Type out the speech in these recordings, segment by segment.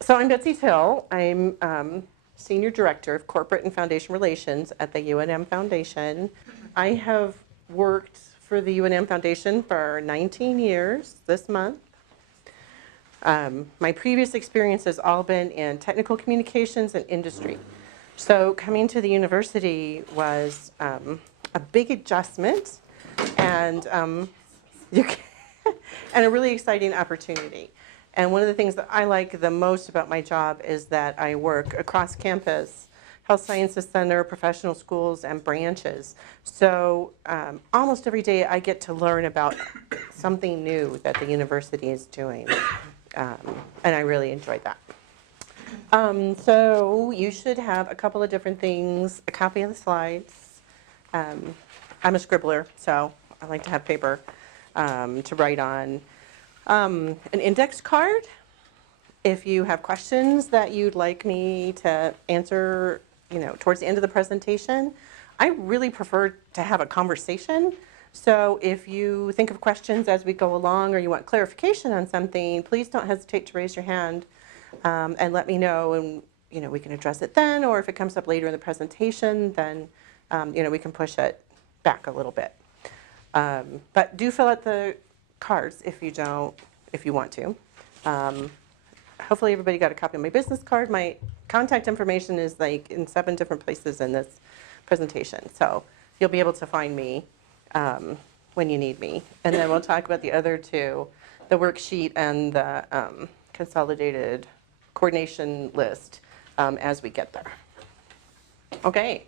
So I'm Betsy Till. I'm Senior Director of Corporate and Foundation Relations at the UNM Foundation. I have worked for the UNM Foundation for 19 years this month. My previous experience has all been in technical communications and industry. So coming to the university was a big adjustment and, and a really exciting opportunity. And one of the things that I like the most about my job is that I work across campus, health sciences center, professional schools, and branches. So almost every day I get to learn about something new that the university is doing. And I really enjoyed that. So you should have a couple of different things, a copy of the slides. I'm a scribbler, so I like to have paper to write on. An index card, if you have questions that you'd like me to answer, towards the end of the presentation. I really prefer to have a conversation. So if you think of questions as we go along or you want clarification on something, please don't hesitate to raise your hand and let me know, and we can address it then, or if it comes up later in the presentation, then we can push it back a little bit. But do fill out the cards if you want to. Hopefully everybody got a copy of my business card. My contact information is like in 7 different places in this presentation, so you'll be able to find me when you need me. And then we'll talk about the other two, the worksheet and the consolidated coordination list as we get there. Okay,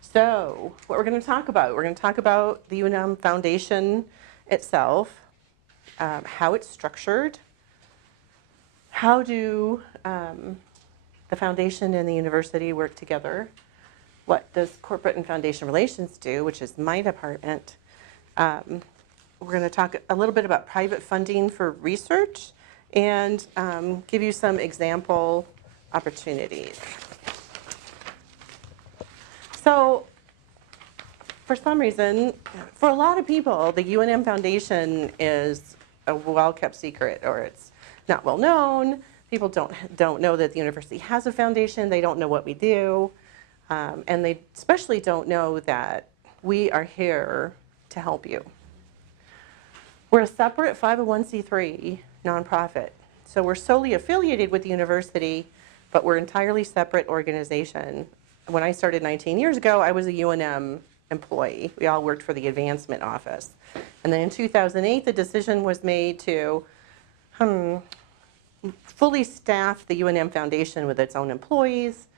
so what we're going to talk about, we're going to talk about the UNM Foundation itself, how it's structured, how do the foundation and the university work together, what does corporate and foundation relations do, which is my department. We're going to talk a little bit about private funding for research and give you some example opportunities. So for some reason, for a lot of people, the UNM Foundation is a well-kept secret, or it's not well known. People don't know that the university has a foundation. They don't know what we do. And they especially don't know that we are here to help you. We're a separate 501c3 nonprofit. So we're solely affiliated with the university, but we're an entirely separate organization. When I started 19 years ago, I was a UNM employee. We all worked for the advancement office. And then in 2008, the decision was made to fully staff the UNM Foundation with its own employees.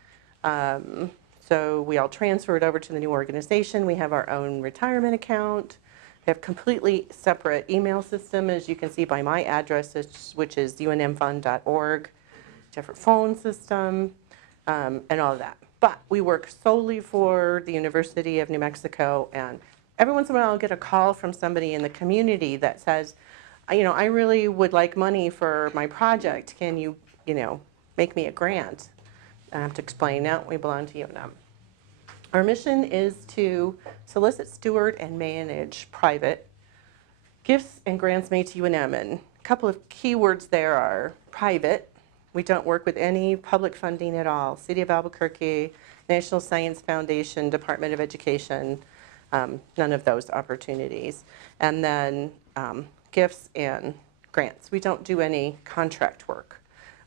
So we all transferred over to the new organization. We have our own retirement account. We have completely separate email system, as you can see by my address, which is unmfund.org, different phone system, and all of that. But we work solely for the University of New Mexico, and every once in a while I'll get a call from somebody in the community that says, I really would like money for my project. Can you, make me a grant? I have to explain that we belong to UNM. Our mission is to solicit, steward, and manage private gifts and grants made to UNM. And a couple of keywords there are private. We don't work with any public funding at all. City of Albuquerque, National Science Foundation, Department of Education, none of those opportunities. And then gifts and grants. We don't do any contract work.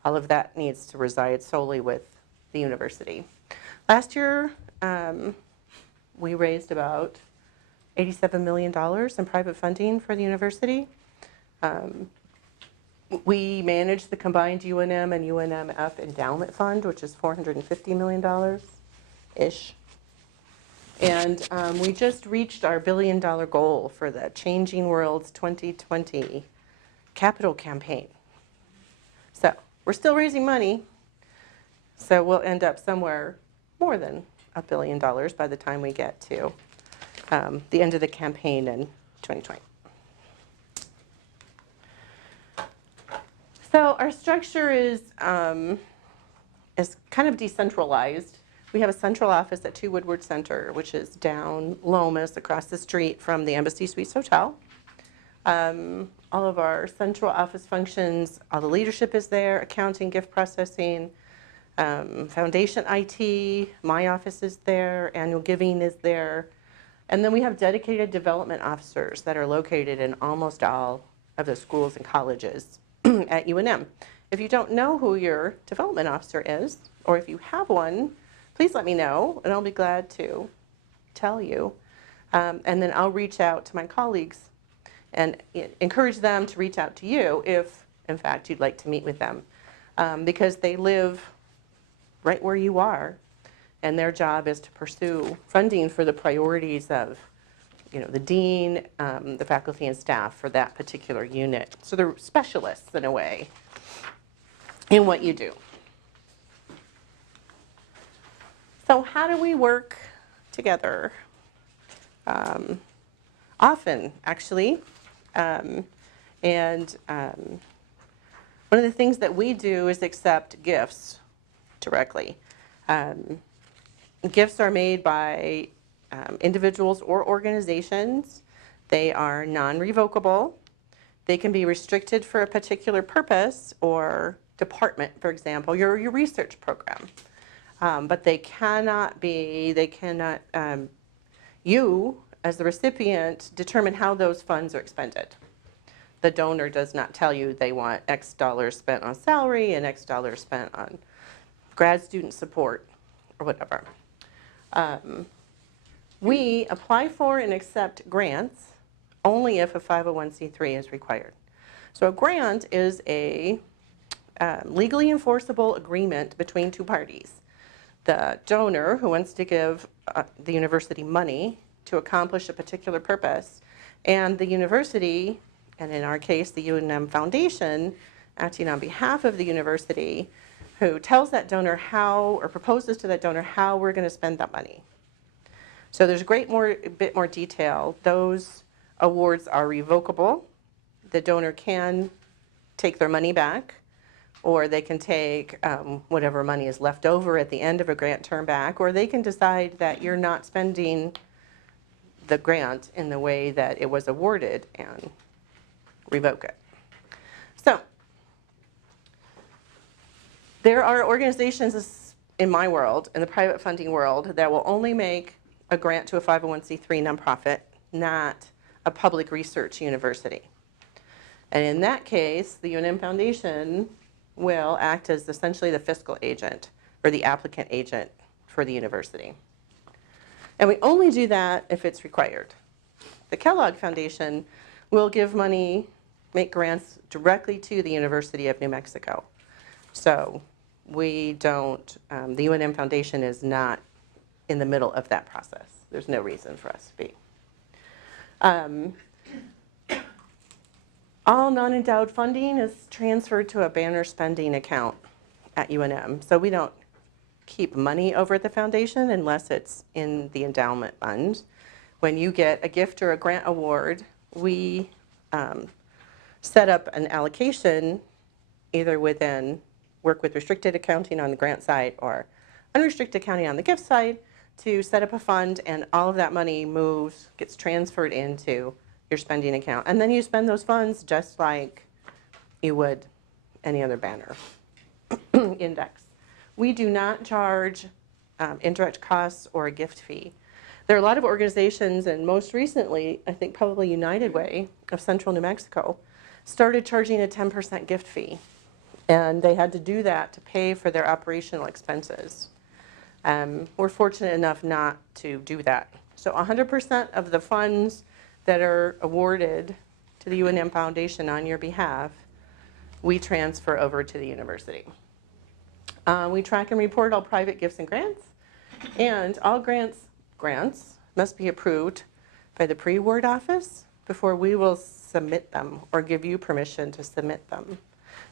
All of that needs to reside solely with the university. Last year, we raised about $87 million in private funding for the university. We manage the combined UNM and UNMF endowment fund, which is $450 million-ish. And we just reached our $1 billion goal for the Changing Worlds 2020 capital campaign. So we're still raising money. So we'll end up somewhere more than $1 billion by the time we get to the end of the campaign in 2020. So our structure is kind of decentralized. We have a central office at 2 Woodward Center, which is down Lomas across the street from the Embassy Suites Hotel. All of our central office functions, all the leadership is there, accounting, gift processing, foundation IT, my office is there, annual giving is there. And then we have dedicated development officers that are located in almost all of the schools and colleges at UNM. If you don't know who your development officer is, or if you have one, please let me know, and I'll be glad to tell you. And then I'll reach out to my colleagues and encourage them to reach out to you if, in fact, you'd like to meet with them. Because they live right where you are, and their job is to pursue funding for the priorities of, the dean, the faculty and staff for that particular unit. So they're specialists in a way in what you do. So how do we work together? Often, actually. One of the things that we do is accept gifts directly. Gifts are made by individuals or organizations. They are non-revocable. They can be restricted for a particular purpose or department, for example, your research program. But they cannot, you as the recipient determine how those funds are expended. The donor does not tell you they want X dollars spent on salary and X dollars spent on grad student support or whatever. We apply for and accept grants only if a 501c3 is required. So a grant is a legally enforceable agreement between two parties. The donor who wants to give the university money to accomplish a particular purpose, and the university, and in our case the UNM Foundation, acting on behalf of the university, who tells that donor how, or proposes to that donor how we're going to spend that money. So there's a bit more detail. Those awards are revocable. The donor can take their money back, or they can take whatever money is left over at the end of a grant term back, or they can decide that you're not spending the grant in the way that it was awarded and revoke it. So there are organizations in my world, in the private funding world, that will only make a grant to a 501c3 nonprofit, not a public research university. And in that case, the UNM Foundation will act as essentially the fiscal agent or the applicant agent for the university. And we only do that if it's required. The Kellogg Foundation will give money, make grants directly to the University of New Mexico. So we don't, the UNM Foundation is not in the middle of that process. There's no reason for us to be. All non-endowed funding is transferred to a banner spending account at UNM. So we don't keep money over at the foundation unless it's in the endowment fund. When you get a gift or a grant award, we set up an allocation either work with restricted accounting on the grant side or unrestricted accounting on the gift side to set up a fund, and all of that money gets transferred into your spending account. And then you spend those funds just like you would any other banner index. We do not charge indirect costs or a gift fee. There are a lot of organizations, and most recently, I think probably United Way of Central New Mexico, started charging a 10% gift fee. And they had to do that to pay for their operational expenses. We're fortunate enough not to do that. So 100% of the funds that are awarded to the UNM Foundation on your behalf, we transfer over to the university. We track and report all private gifts and grants, and all grants must be approved by the pre-award office before we will submit them or give you permission to submit them.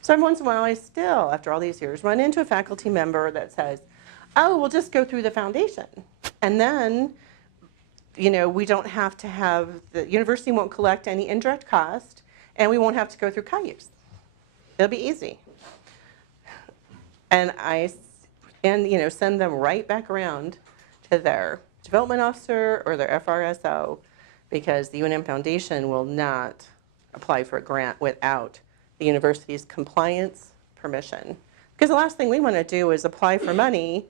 So every once in a while I still, after all these years, run into a faculty member that says, oh, we'll just go through the foundation. And then, we don't have to the university won't collect any indirect cost, and we won't have to go through CAUs. It'll be easy. And send them right back around to their development officer or their FRSO, because the UNM Foundation will not apply for a grant without the university's compliance permission. Because the last thing we want to do is apply for money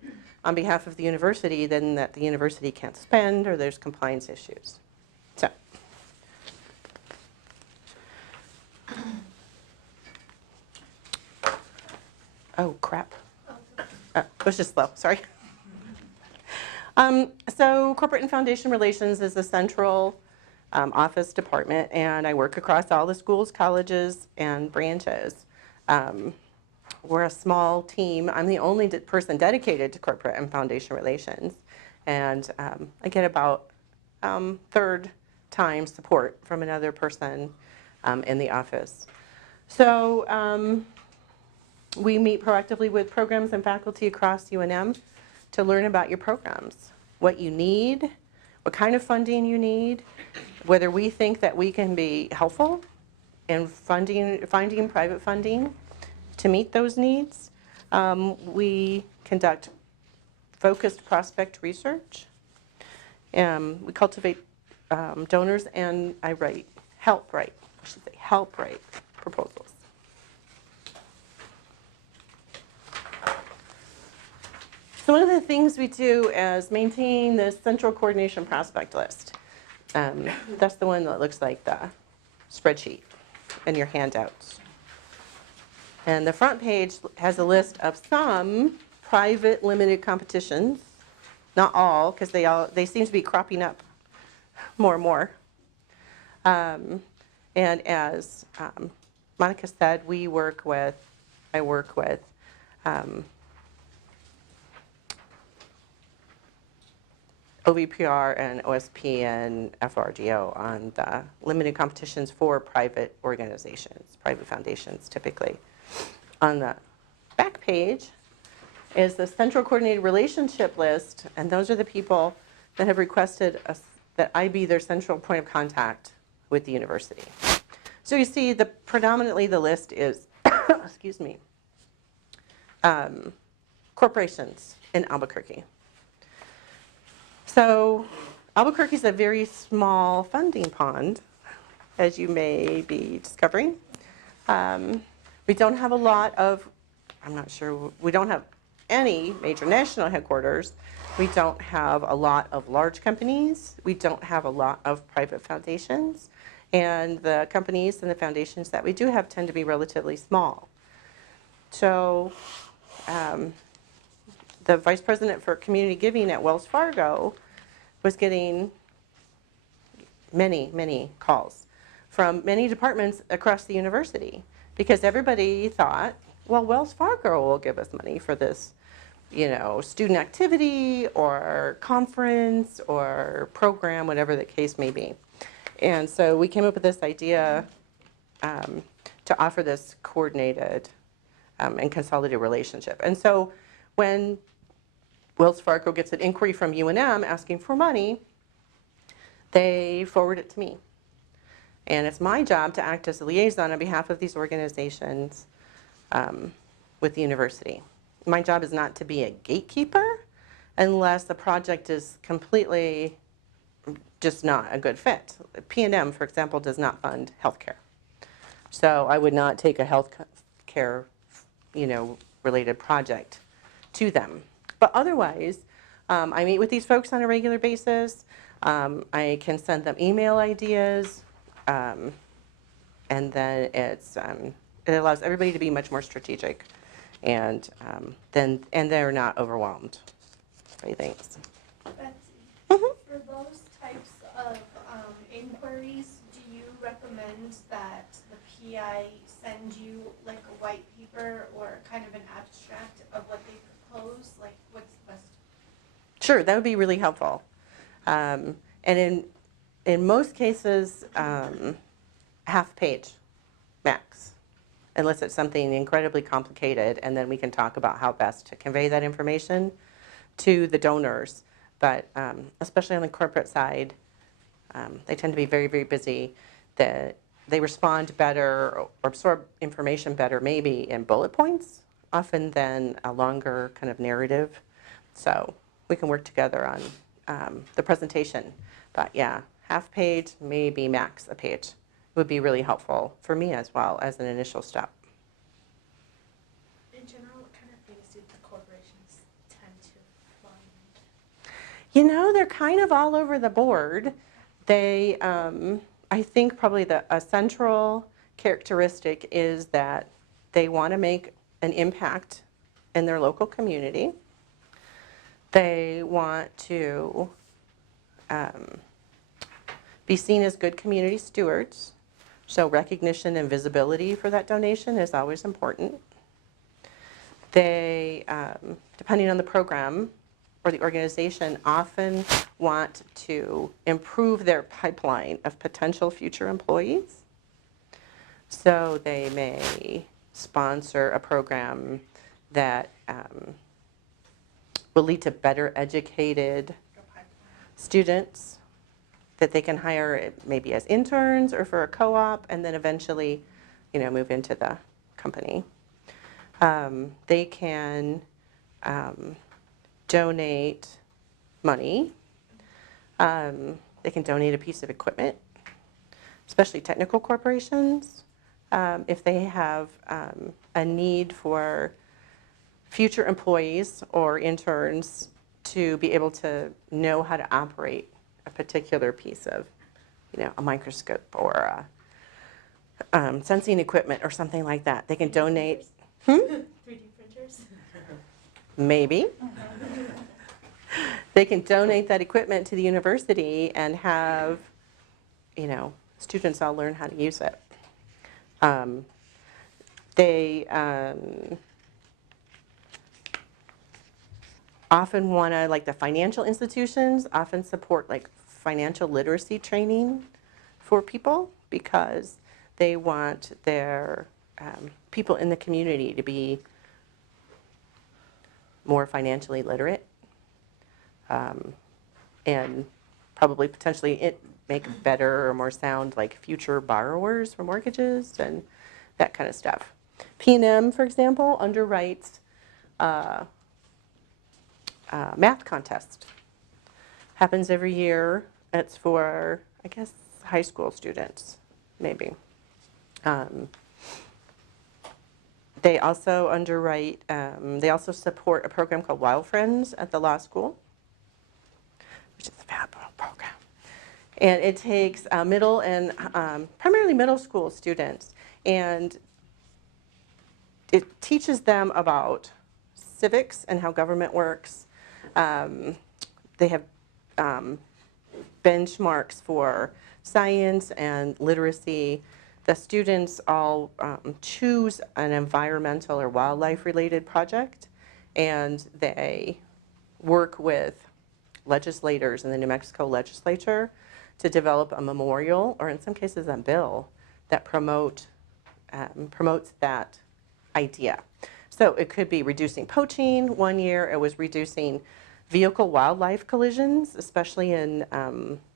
on behalf of the university, then that the university can't spend or there's compliance issues. So. Oh, crap. It was just slow, sorry. So corporate and foundation relations is the central office department, and I work across all the schools, colleges, and branches. We're a small team. I'm the only person dedicated to corporate and foundation relations, and I get about third time support from another person in the office. So we meet proactively with programs and faculty across UNM to learn about your programs, what you need, what kind of funding you need, whether we think that we can be helpful in finding private funding to meet those needs. We conduct focused prospect research. We cultivate donors, and help write proposals. So one of the things we do is maintain the central coordination prospect list. That's the one that looks like the spreadsheet in your handouts. And the front page has a list of some private limited competitions, not all, because they seem to be cropping up more and more. And as Monica said, I work with OVPR and OSP and FRDO on the limited competitions for private organizations, private foundations typically. On the back page is the central coordinated relationship list, and those are the people that have requested that I be their central point of contact with the university. So you see predominantly the list is, excuse me, corporations in Albuquerque. So Albuquerque is a very small funding pond, as you may be discovering. We don't have a lot of, we don't have any major national headquarters. We don't have a lot of large companies. We don't have a lot of private foundations. And the companies and the foundations that we do have tend to be relatively small. So the vice president for community giving at Wells Fargo was getting many calls from many departments across the university, because everybody thought, well, Wells Fargo will give us money for this, student activity or conference or program, whatever the case may be. And so we came up with this idea to offer this coordinated and consolidated relationship. And so when Wells Fargo gets an inquiry from UNM asking for money, they forward it to me. And it's my job to act as a liaison on behalf of these organizations with the university. My job is not to be a gatekeeper unless the project is completely just not a good fit. P&M, for example, does not fund healthcare. So I would not take a healthcare, related project to them. But otherwise, I meet with these folks on a regular basis. I can send them email ideas, and then it allows everybody to be much more strategic, and they're not overwhelmed by things. Betsy, Mm-hmm. for those types of inquiries, do you recommend that the PI send you like a white paper or kind of an abstract of what they propose? Like, what's the best? Sure, that would be really helpful. And in most cases, half page max, unless it's something incredibly complicated, and then we can talk about how best to convey that information to the donors. But especially on the corporate side, they tend to be very, very busy. They respond better or absorb information better maybe in bullet points often than a longer kind of narrative. So we can work together on the presentation. But yeah, half page, maybe max a page would be really helpful for me as well as an initial step. In general, what kind of things do the corporations tend to fund? You know, they're kind of all over the board. They, I think probably a central characteristic is that they want to make an impact in their local community. They want to be seen as good community stewards. So recognition and visibility for that donation is always important. They, depending on the program or the organization, often want to improve their pipeline of potential future employees. So they may sponsor a program that will lead to better educated students that they can hire maybe as interns or for a co-op, and then eventually, move into the company. They can donate money. They can donate a piece of equipment, especially technical corporations, if they have a need for future employees or interns to be able to know how to operate a particular piece of, a microscope or sensing equipment or something like that. They can donate. 3D printers? Maybe. They can donate that equipment to the university and have, students all learn how to use it. They often want to, like the financial institutions, often support like financial literacy training for people because they want their people in the community to be more financially literate and probably potentially make better or more sound like future borrowers for mortgages and that kind of stuff. P&M, for example, underwrites math contest. Happens every year. It's for, I guess, high school students, maybe. They also underwrite, they also support a program called Wild Friends at the law school, which is a fabulous program. And it takes middle and primarily middle school students, and it teaches them about civics and how government works. They have benchmarks for science and literacy. The students all choose an environmental or wildlife-related project, and they work with legislators in the New Mexico legislature to develop a memorial, or in some cases a bill, that promotes that idea. So it could be reducing poaching. One year it was reducing vehicle-wildlife collisions, especially in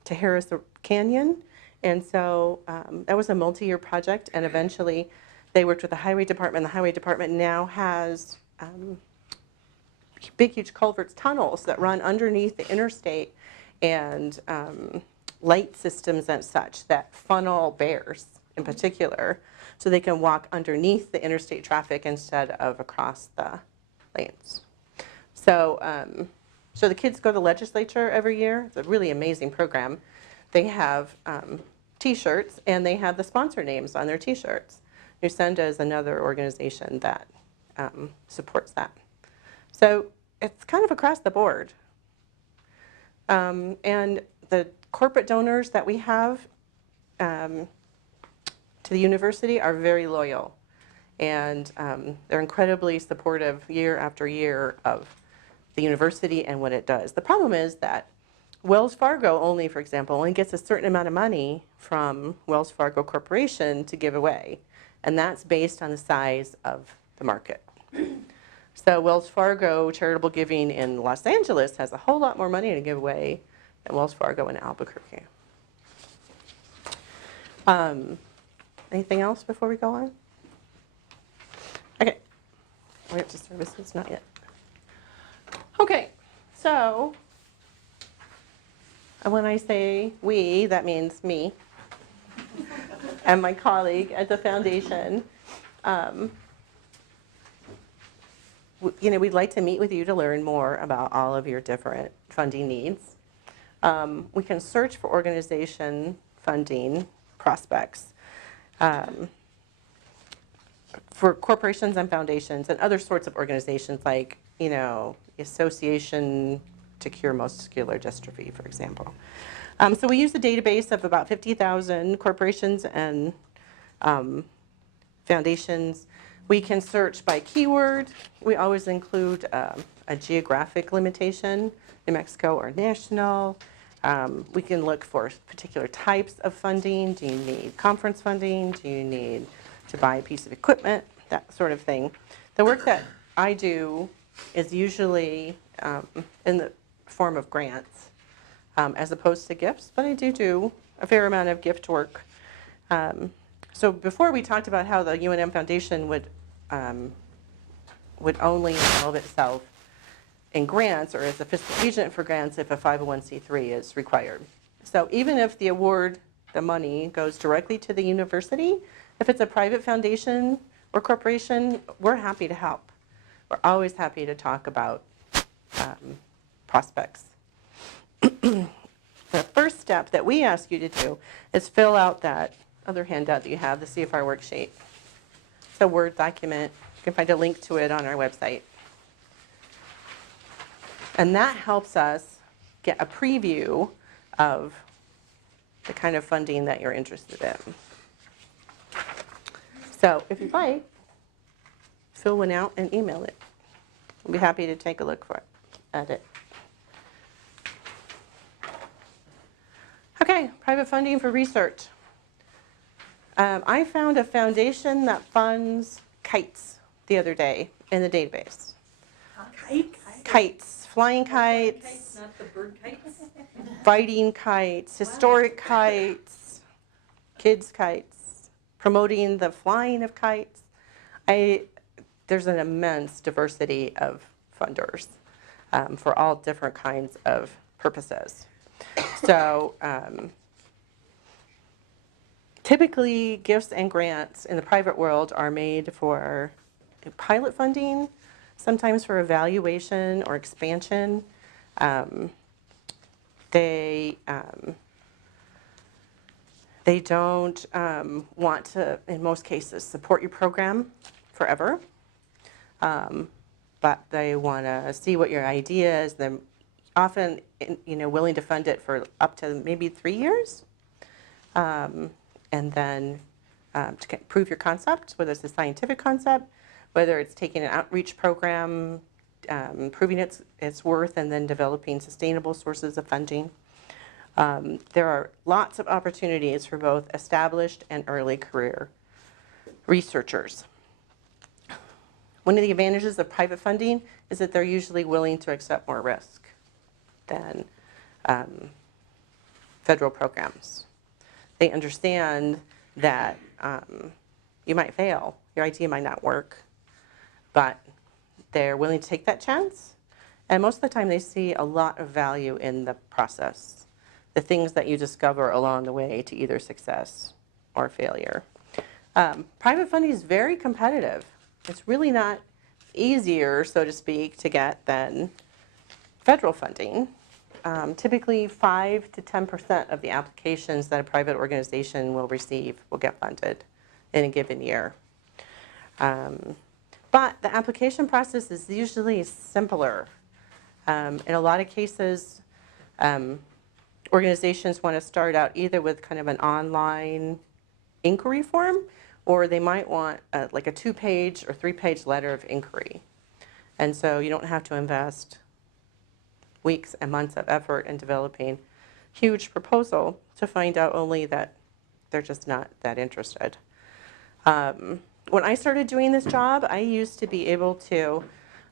Tejares Canyon. And so that was a multi-year project, and eventually they worked with the highway department. The highway department now has big, huge culverts, tunnels that run underneath the interstate, and light systems and such that funnel bears in particular, so they can walk underneath the interstate traffic instead of across the lanes. So, so the kids go to the legislature every year. It's a really amazing program. They have T-shirts, and they have the sponsor names on their T-shirts. Nusenda is another organization that supports that. So it's kind of across the board. And the corporate donors that we have to the university are very loyal. And they're incredibly supportive year after year of the university and what it does. The problem is that Wells Fargo only, for example, only gets a certain amount of money from Wells Fargo Corporation to give away. And that's based on the size of the market. So Wells Fargo charitable giving in Los Angeles has a whole lot more money to give away than Wells Fargo in Albuquerque. Anything else before we go on? Okay. We have to services, not yet. Okay, so when I say we, that means me. and my colleague at the foundation. We'd like to meet with you to learn more about all of your different funding needs. We can search for organization funding prospects for corporations and foundations and other sorts of organizations like, the Association to Cure Muscular Dystrophy, for example. So we use a database of about 50,000 corporations and foundations. We can search by keyword. We always include a geographic limitation, New Mexico or national. We can look for particular types of funding. Do you need conference funding? Do you need to buy a piece of equipment? That sort of thing. The work that I do is usually in the form of grants as opposed to gifts, but I do a fair amount of gift work. So before we talked about how the UNM Foundation would only involve itself in grants or as a fiscal agent for grants if a 501c3 is required. So even if the award, the money, goes directly to the university, if it's a private foundation or corporation, we're happy to help. We're always happy to talk about prospects. The first step that we ask you to do is fill out that other handout that you have, the CFR worksheet. It's a Word document. You can find a link to it on our website. And that helps us get a preview of the kind of funding that you're interested in. So if you'd like, fill one out and email it. We'll be happy to take a look at it. Okay, private funding for research. I found a foundation that funds kites the other day in the database. Kites? Kites, flying kites, Not the bird kites? fighting kites, historic kites, kids' kites, promoting the flying of kites. There's an immense diversity of funders for all different kinds of purposes. So typically gifts and grants in the private world are made for pilot funding, sometimes for evaluation or expansion. They don't want to, in most cases, support your program forever, but they want to see what your idea is. They're often, willing to fund it for up to maybe 3 years, and then to prove your concept, whether it's a scientific concept, whether it's taking an outreach program, proving its worth, and then developing sustainable sources of funding. There are lots of opportunities for both established and early career researchers. One of the advantages of private funding is that they're usually willing to accept more risk than federal programs. They understand that you might fail, your idea might not work, but they're willing to take that chance. And most of the time they see a lot of value in the process, the things that you discover along the way to either success or failure. Private funding is very competitive. It's really not easier, so to speak, to get than federal funding. Typically 5 to 10% of the applications that a private organization will receive will get funded in a given year. But the application process is usually simpler. In a lot of cases, organizations want to start out either with kind of an online inquiry form, or they might want like a 2-page or 3-page letter of inquiry. And so you don't have to invest weeks and months of effort in developing huge proposal to find out only that they're just not that interested. When I started doing this job, I used to be able to,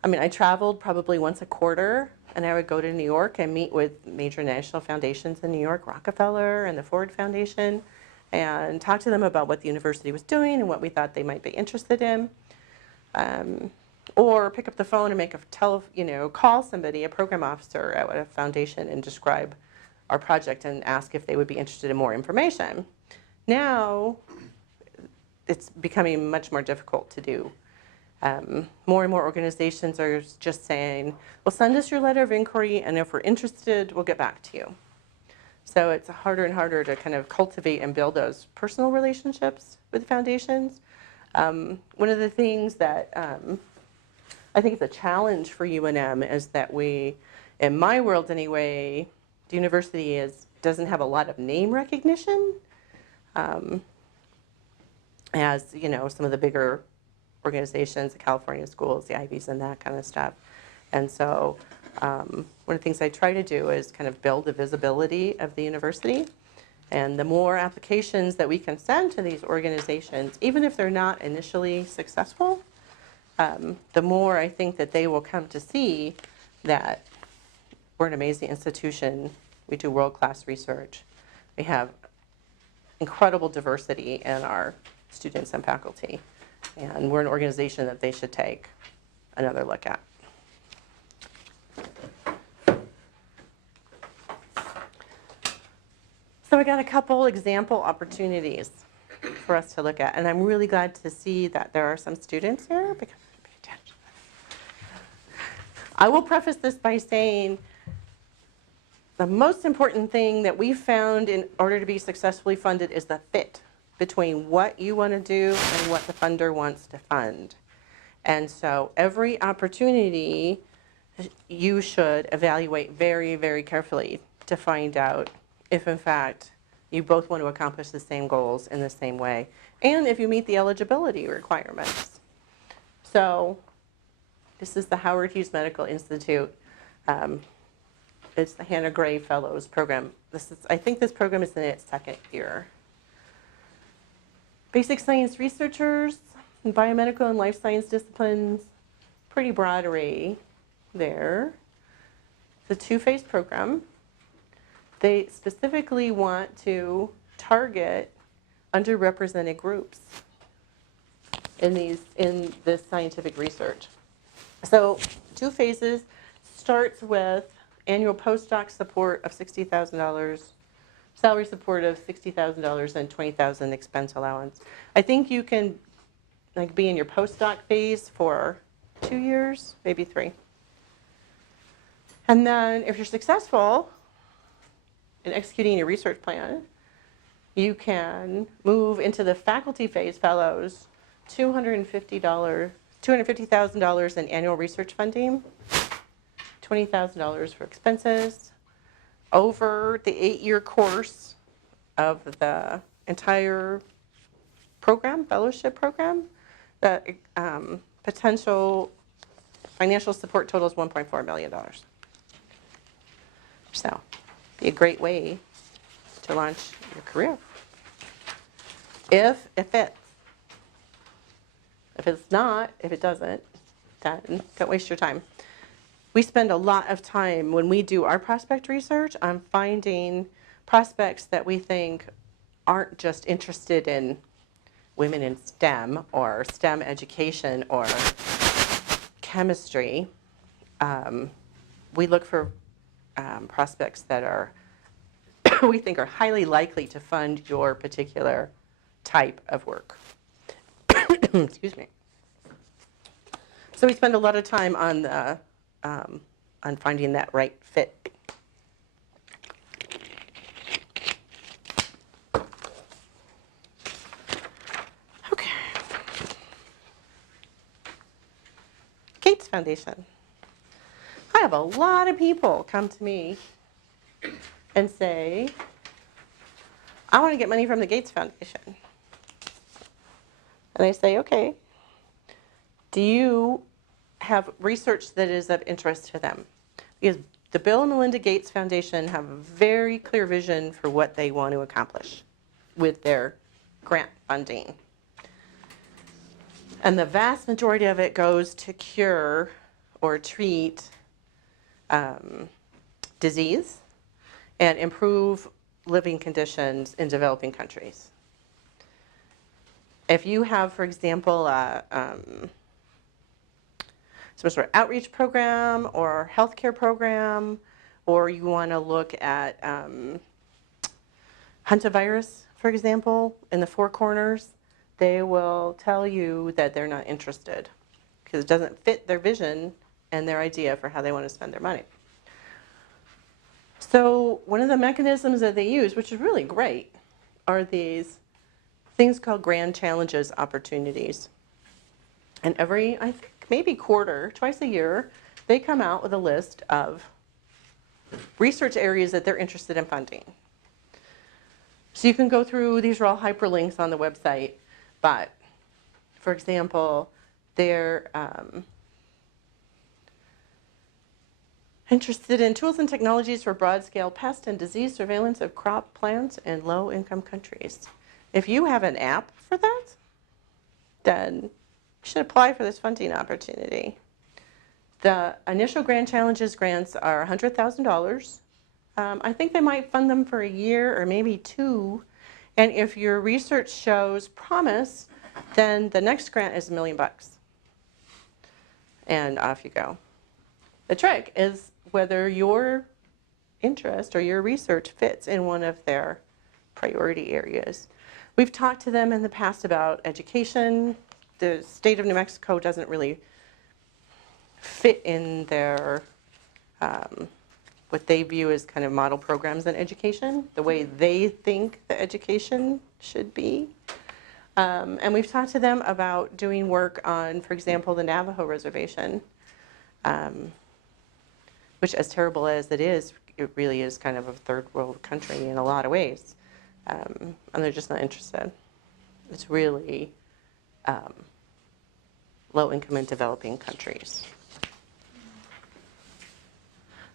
I traveled probably once a quarter, and I would go to New York and meet with major national foundations in New York, Rockefeller and the Ford Foundation, and talk to them about what the university was doing and what we thought they might be interested in. Or pick up the phone and make call somebody, a program officer at a foundation, and describe our project and ask if they would be interested in more information. Now, it's becoming much more difficult to do. More and more organizations are just saying, well, send us your letter of inquiry, and if we're interested, we'll get back to you. So it's harder and harder to kind of cultivate and build those personal relationships with foundations. One of the things that I think is a challenge for UNM is that we, in my world anyway, the university doesn't have a lot of name recognition, as you know, some of the bigger organizations, the California schools, the Ivies, and that kind of stuff. And so one of the things I try to do is kind of build the visibility of the university. And the more applications that we can send to these organizations, even if they're not initially successful, the more I think that they will come to see that we're an amazing institution. We do world-class research. We have incredible diversity in our students and faculty. And we're an organization that they should take another look at. So I got a couple example opportunities for us to look at. And I'm really glad to see that there are some students here because pay attention. I will preface this by saying the most important thing that we found in order to be successfully funded is the fit between what you want to do and what the funder wants to fund. And so every opportunity you should evaluate very, very carefully to find out if in fact you both want to accomplish the same goals in the same way, and if you meet the eligibility requirements. So this is the Howard Hughes Medical Institute. It's the Hannah Gray Fellows Program. I think this program is in its second year. Basic science researchers in biomedical and life science disciplines, pretty broad array there. It's a two-phase program. They specifically want to target underrepresented groups in this scientific research. So 2 phases starts with annual postdoc support of $60,000, salary support of $60,000, and $20,000 expense allowance. I think you can be in your postdoc phase for 2 years, maybe 3. And then if you're successful in executing your research plan, you can move into the faculty phase fellows, $250,000 in annual research funding, $20,000 for expenses. Over the 8-year course of the entire program, fellowship program, the potential financial support totals $1.4 million. So, be a great way to launch your career. If it fits. If it's not, if it doesn't, then don't waste your time. We spend a lot of time when we do our prospect research on finding prospects that we think aren't just interested in women in STEM or STEM education or chemistry. We look for prospects that are we think are highly likely to fund your particular type of work. Excuse me. So we spend a lot of time on finding that right fit. Okay. Gates Foundation. I have a lot of people come to me and say, I want to get money from the Gates Foundation. And I say, okay, do you have research that is of interest to them? Because the Bill and Melinda Gates Foundation have a very clear vision for what they want to accomplish with their grant funding. And the vast majority of it goes to cure or treat disease and improve living conditions in developing countries. If you have, for example, some sort of outreach program or healthcare program, or you want to look at hantavirus for example, in the four corners, they will tell you that they're not interested because it doesn't fit their vision and their idea for how they want to spend their money. So one of the mechanisms that they use, which is really great, are these things called grand challenges opportunities. And every, I think, maybe quarter, twice a year, they come out with a list of research areas that they're interested in funding. So you can go through, these are all hyperlinks on the website, but for example, they're interested in tools and technologies for broad-scale pest and disease surveillance of crop plants in low-income countries. If you have an app for that, then you should apply for this funding opportunity. The initial Grand Challenges grants are $100,000. I think they might fund them for a year or maybe two. And if your research shows promise, then the next grant is $1 million. And off you go. The trick is whether your interest or your research fits in one of their priority areas. We've talked to them in the past about education. The state of New Mexico doesn't really fit in their what they view as kind of model programs in education, the way they think the education should be. And we've talked to them about doing work on, for example, the Navajo Reservation, which, as terrible as it really is kind of a third world country in a lot of ways. And they're just not interested. It's really low income and developing countries.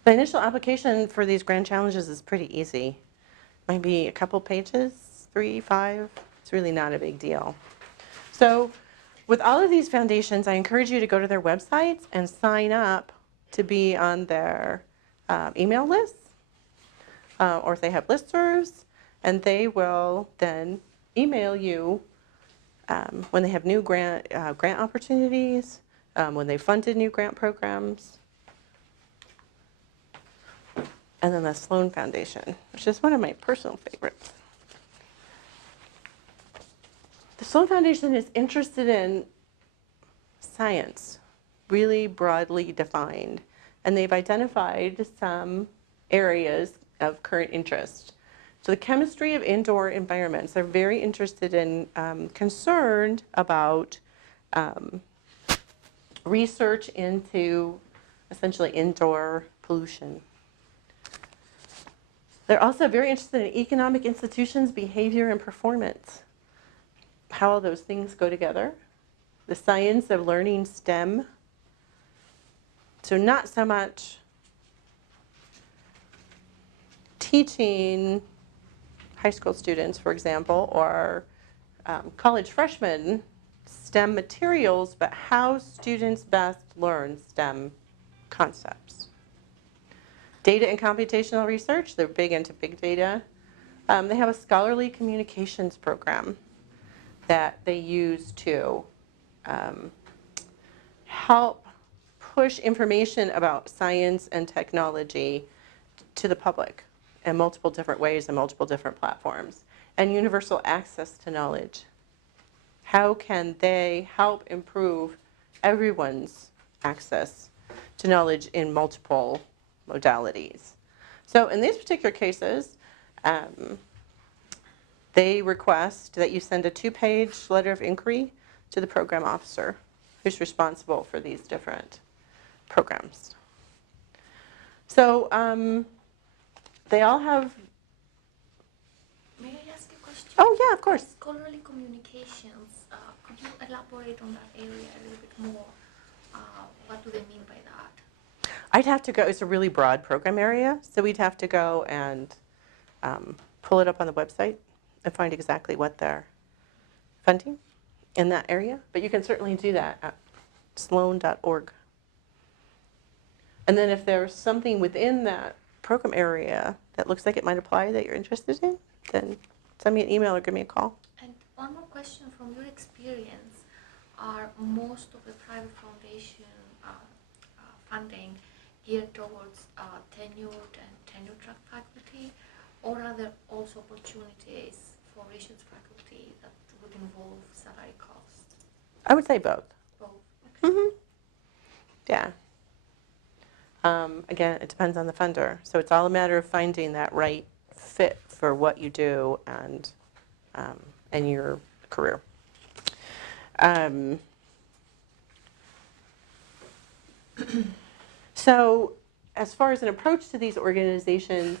The initial application for these grand challenges is pretty easy. Might be a couple pages, 3, 5. It's really not a big deal. So with all of these foundations, I encourage you to go to their websites and sign up to be on their email lists, or if they have listservs, and they will then email you when they have new grant opportunities, when they funded new grant programs. And then the Sloan Foundation, which is one of my personal favorites. The Sloan Foundation is interested in science, really broadly defined, and they've identified some areas of current interest. So the chemistry of indoor environments, they're very interested in, concerned about research into essentially indoor pollution. They're also very interested in economic institutions, behavior, and performance. How all those things go together. The science of learning STEM. So not so much teaching high school students, for example, or college freshmen STEM materials, but how students best learn STEM concepts. Data and computational research, they're big into big data. They have a scholarly communications program that they use to help push information about science and technology to the public in multiple different ways and multiple different platforms. And universal access to knowledge. How can they help improve everyone's access to knowledge in multiple modalities? So in these particular cases, they request that you send a 2-page letter of inquiry to the program officer who's responsible for these different programs. So they all have... May I ask a question? Oh, yeah, of course. Scholarly communications, could you elaborate on that area a little bit more? What do they mean by that? I'd have to go, it's a really broad program area, so we'd have to go and pull it up on the website and find exactly what they're funding in that area. But you can certainly do that at sloan.org. And then if there's something within that program area that looks like it might apply that you're interested in, then send me an email or give me a call. And one more question from your experience. Are most of the private foundation funding geared towards tenured and tenure track faculty, or are there also opportunities for research faculty that would involve salary costs? I would say both. Both. Okay. Hmm. Yeah. Again, it depends on the funder. So it's all a matter of finding that right fit for what you do and your career. So as far as an approach to these organizations,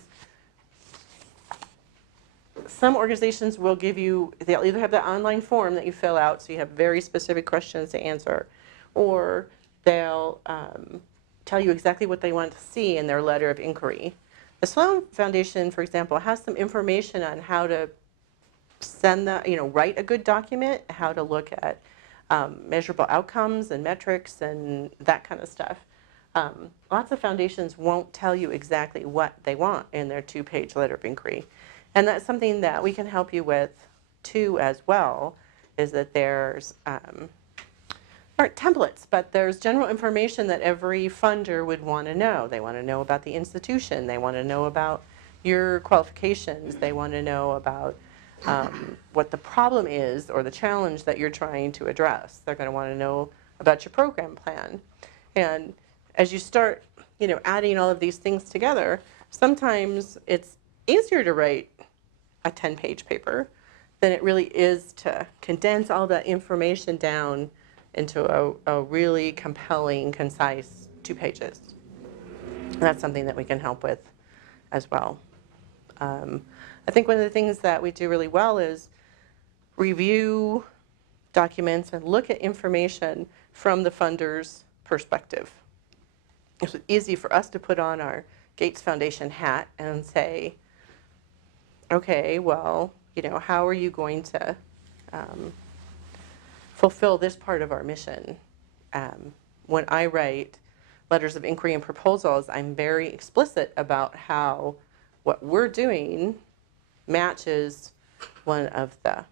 some organizations will give you, they'll either have the online form that you fill out, so you have very specific questions to answer, or they'll tell you exactly what they want to see in their letter of inquiry. The Sloan Foundation, for example, has some information on how to send write a good document, how to look at measurable outcomes and metrics and that kind of stuff. Lots of foundations won't tell you exactly what they want in their 2-page letter of inquiry. And that's something that we can help you with too as well, is that there's, aren't templates, but there's general information that every funder would want to know. They want to know about the institution. They want to know about your qualifications. They want to know about what the problem is or the challenge that you're trying to address. They're going to want to know about your program plan. And as you start, adding all of these things together, sometimes it's easier to write a 10-page paper than it really is to condense all that information down into a really compelling, concise 2 pages. And that's something that we can help with as well. I think one of the things that we do really well is review documents and look at information from the funder's perspective. It's easy for us to put on our Gates Foundation hat and say, okay, well, how are you going to fulfill this part of our mission? When I write letters of inquiry and proposals, I'm very explicit about how what we're doing matches one of the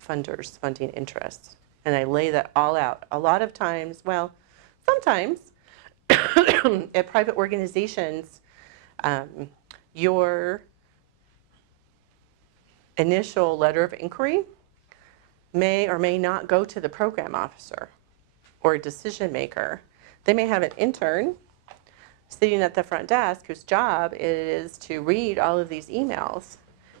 funder's funding interests. And I lay that all out. A lot of times, well, sometimes at private organizations, your initial letter of inquiry may or may not go to the program officer or a decision maker. They may have an intern sitting at the front desk whose job is to read all of these emails.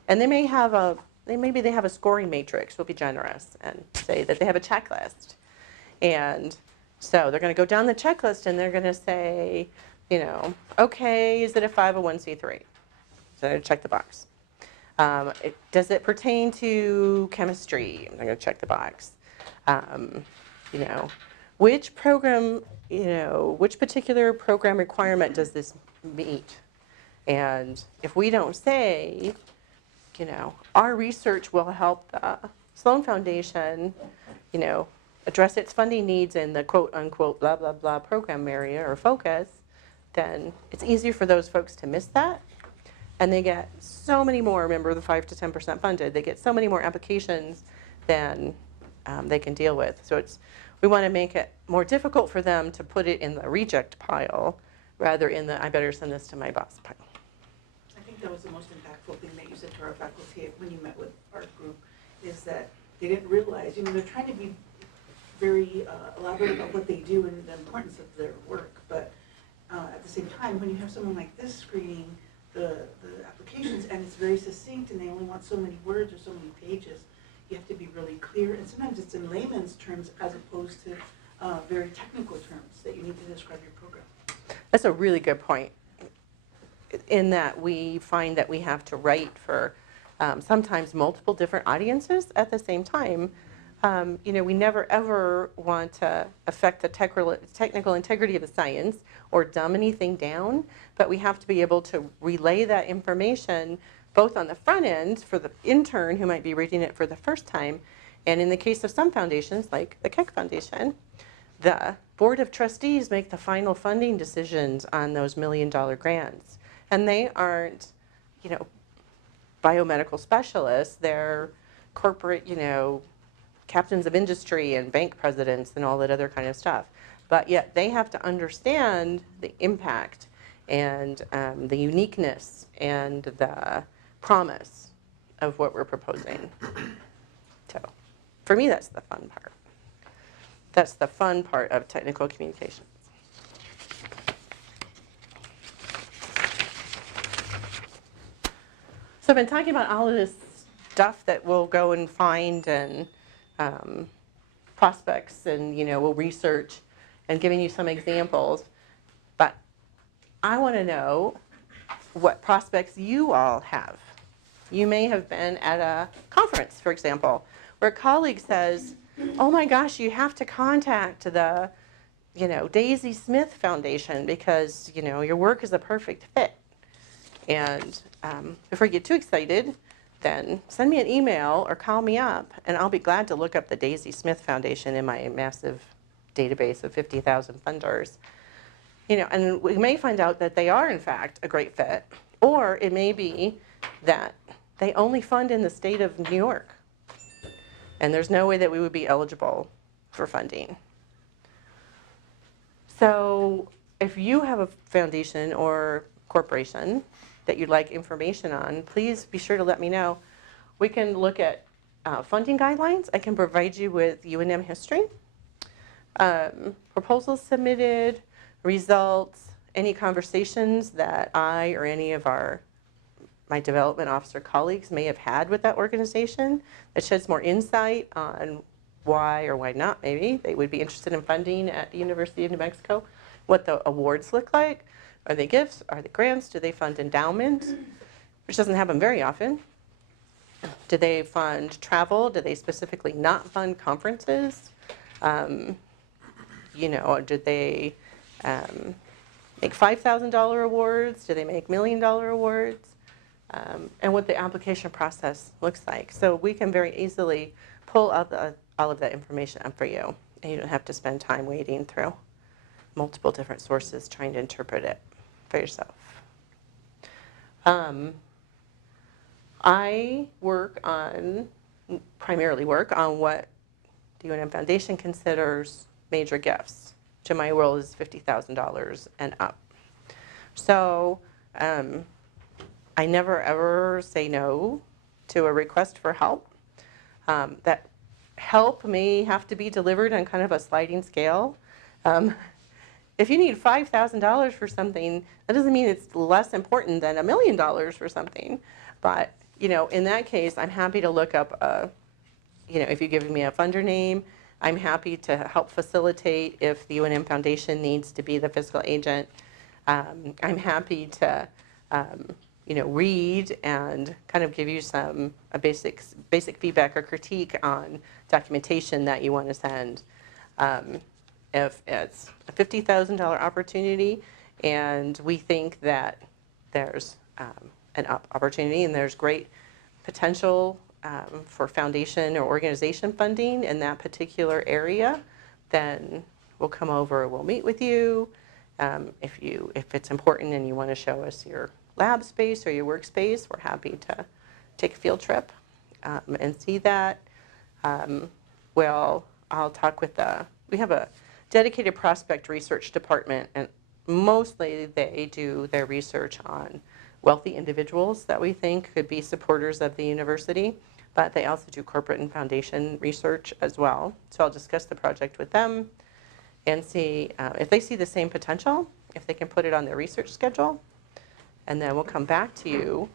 And they may have maybe they have a scoring matrix, we'll be generous, and say that they have a checklist. And so they're going to go down the checklist and they're going to say, okay, is it a 501c3? So check the box. Does it pertain to chemistry? I'm going to check the box. Which program, which particular program requirement does this meet? And if we don't say, our research will help the Sloan Foundation, address its funding needs in the quote unquote blah, blah, blah program area or focus, then it's easier for those folks to miss that. And they get so many more, remember the 5 to 10% funded, they get so many more applications than they can deal with. So we want to make it more difficult for them to put it in the reject pile rather in the I better send this to my boss pile. I think that was the most impactful thing that you said to our faculty when you met with our group, is that they didn't realize, they're trying to be very elaborate about what they do and the importance of their work, but at the same time, when you have someone like this screening the applications and it's very succinct and they only want so many words or so many pages, you have to be really clear, and sometimes it's in layman's terms as opposed to very technical terms that you need to describe your program. That's a really good point, in that we find that we have to write for sometimes multiple different audiences at the same time. We never ever want to affect the technical integrity of the science or dumb anything down, but we have to be able to relay that information both on the front end for the intern who might be reading it for the first time, and in the case of some foundations, like the Keck Foundation, the board of trustees make the final funding decisions on those $1 million grants. And they aren't, biomedical specialists, they're corporate, captains of industry and bank presidents and all that other kind of stuff. But yet they have to understand the impact and the uniqueness and the promise of what we're proposing. So for me, that's the fun part. That's the fun part of technical communications. So I've been talking about all of this stuff that we'll go and find and prospects and, we'll research and giving you some examples. But I want to know what prospects you all have. You may have been at a conference, for example, where a colleague says, oh my gosh, you have to contact the, Daisy Smith Foundation because, your work is a perfect fit. And before you get too excited, then send me an email or call me up, and I'll be glad to look up the Daisy Smith Foundation in my massive database of 50,000 funders. And we may find out that they are, in fact, a great fit, or it may be that they only fund in the state of New York, and there's no way that we would be eligible for funding. So if you have a foundation or corporation that you'd like information on, please be sure to let me know. We can look at funding guidelines. I can provide you with UNM history, proposals submitted, results, any conversations that I or any of my development officer colleagues may have had with that organization that sheds more insight on why or why not maybe they would be interested in funding at the University of New Mexico, what the awards look like. Are they gifts? Are they grants? Do they fund endowment? Which doesn't happen very often. Do they fund travel? Do they specifically not fund conferences? Do they make $5,000 awards? Do they make $1 million awards? And what the application process looks like. So we can very easily pull out all of that information up for you, and you don't have to spend time wading through multiple different sources trying to interpret it for yourself. I primarily work on what the UNM Foundation considers major gifts, which in my world is $50,000 and up. So I never ever say no to a request for help. That help may have to be delivered on kind of a sliding scale. If you need $5,000 for something, that doesn't mean it's less important than $1 million for something. But, in that case, I'm happy to look up, if you give me a funder name, I'm happy to help facilitate if the UNM Foundation needs to be the fiscal agent. I'm happy to, read and kind of give you a basic feedback or critique on documentation that you want to send. If it's a $50,000 opportunity and we think that there's an opportunity and there's great potential for foundation or organization funding in that particular area, then we'll come over, we'll meet with you. If it's important and you want to show us your lab space or your workspace, we're happy to take a field trip and see that. I'll talk with we have a dedicated prospect research department, and mostly they do their research on wealthy individuals that we think could be supporters of the university, but they also do corporate and foundation research as well. So I'll discuss the project with them and see if they see the same potential, if they can put it on their research schedule, and then we'll come back to you,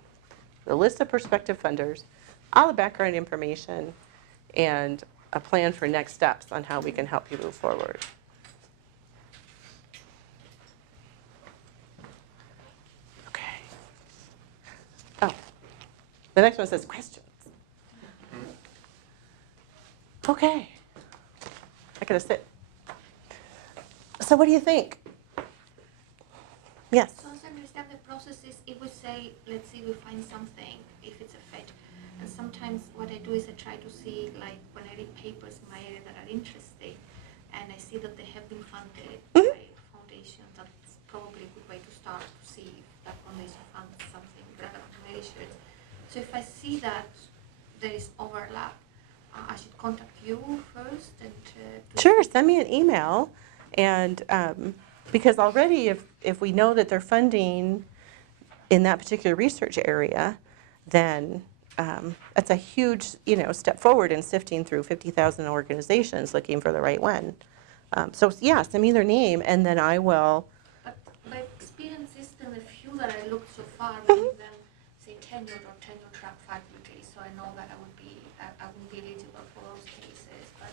the list of prospective funders, all the background information, and a plan for next steps on how we can help you move forward. Okay. Oh, the next one says questions. Okay. I gotta sit. So what do you think? Yes. So as I understand the process is, if we say, let's see, we find something, if it's a fit. And sometimes what I do is I try to see, like, when I read papers in my area that are interesting, and I see that they have been funded by a foundation, that's probably a good way to start to see if that foundation funds something relevant to my research. So if I see that there is overlap, I should contact you first and Sure, send me an email, and because already if we know that they're funding in that particular research area, then that's a huge, step forward in sifting through 50,000 organizations looking for the right one. So yes, send me their name, and then I will. But my experience is that the few that I looked so far, many of them say tenured or tenure track faculty, so I know that I wouldn't be eligible for those cases. But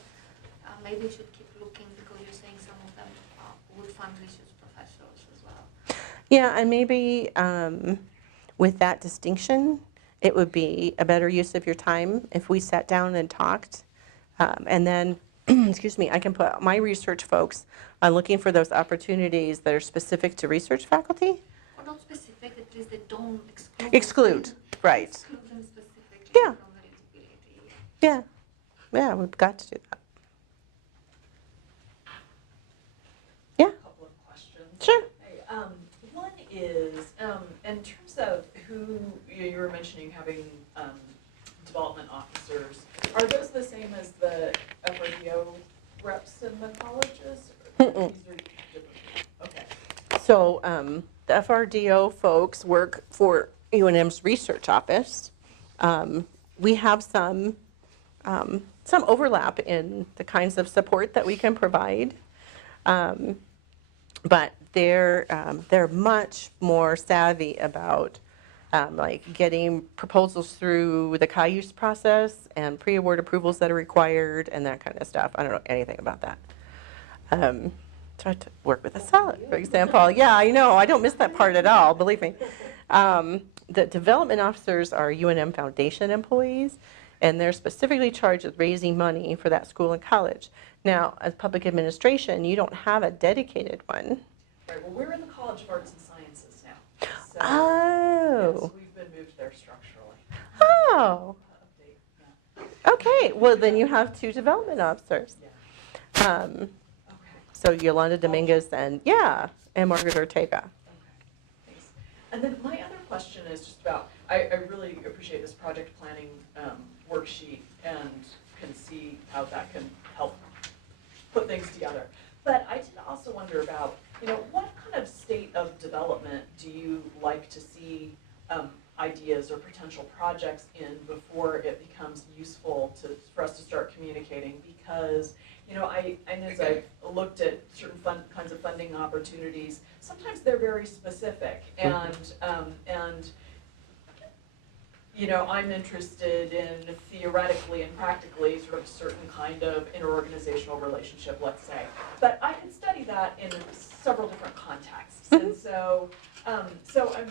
maybe we should keep looking, because you're saying some of them would fund research professors as well. Yeah, and maybe with that distinction, it would be a better use of your time if we sat down and talked. And then, excuse me, I can put my research folks on looking for those opportunities that are specific to research faculty. Or not specific, at least they don't Exclude, right. Exclude them specifically Yeah. from eligibility. Yeah, yeah, we've got to do that. Yeah, Couple of questions. sure. Hey, one is, in terms of who, you were mentioning having development officers, are those the same as the FRDO reps in the colleges? Or Mm-mm. these are different? Okay. So the FRDO folks work for UNM's research office. We have some overlap in the kinds of support that we can provide, but they're much more savvy about like getting proposals through the CAUSE process and pre-award approvals that are required and that kind of stuff. I don't know anything about that. Tried to work with a salad, for example. Yeah, I know. I don't miss that part at all, believe me. The development officers are UNM Foundation employees, and they're specifically charged with raising money for that school and college. Now, as public administration, you don't have a dedicated one. Right, well, we're in the College of Arts and Sciences now. So, Oh. yes, we've been moved there structurally. Oh, Update, yeah. okay. Well, then you have two development officers. Yeah. Um, Okay. so Yolanda Dominguez and Margaret Ortega. Okay, thanks. And then my other question is just about, I really appreciate this project planning worksheet and can see how that can help put things together. But I did also wonder about, what kind of state of development do you like to see ideas or potential projects in before it becomes useful for us to start communicating? Because I know as I've looked at certain kinds of funding opportunities, sometimes they're very specific, and I'm interested in theoretically and practically sort of a certain kind of interorganizational relationship, let's say. But I could study that in several different contexts, and so I'm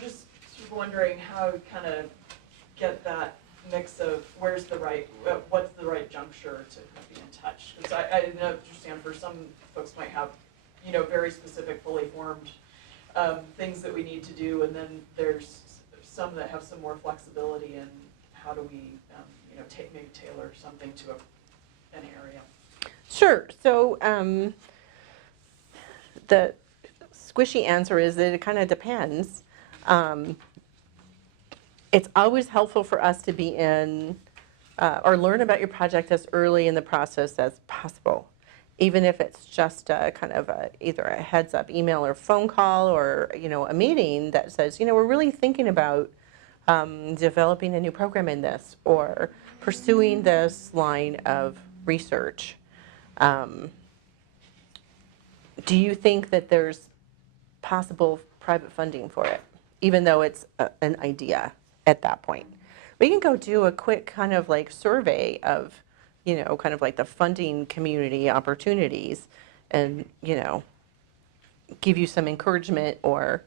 just sort of wondering how to kind of get that mix of what's the right juncture to kind of be in touch. Because I understand for some folks might have, very specific, fully formed things that we need to do, and then there's some that have some more flexibility in how do we, maybe tailor something to an area. Sure. So the squishy answer is that it kind of depends. It's always helpful for us to be in or learn about your project as early in the process as possible, even if it's just a kind of either a heads up email or phone call or a meeting that says, we're really thinking about developing a new program in this or pursuing this line of research. Do you think that there's possible private funding for it, even though it's an idea at that point? We can go do a quick kind of like survey of, kind of like the funding community opportunities and, give you some encouragement or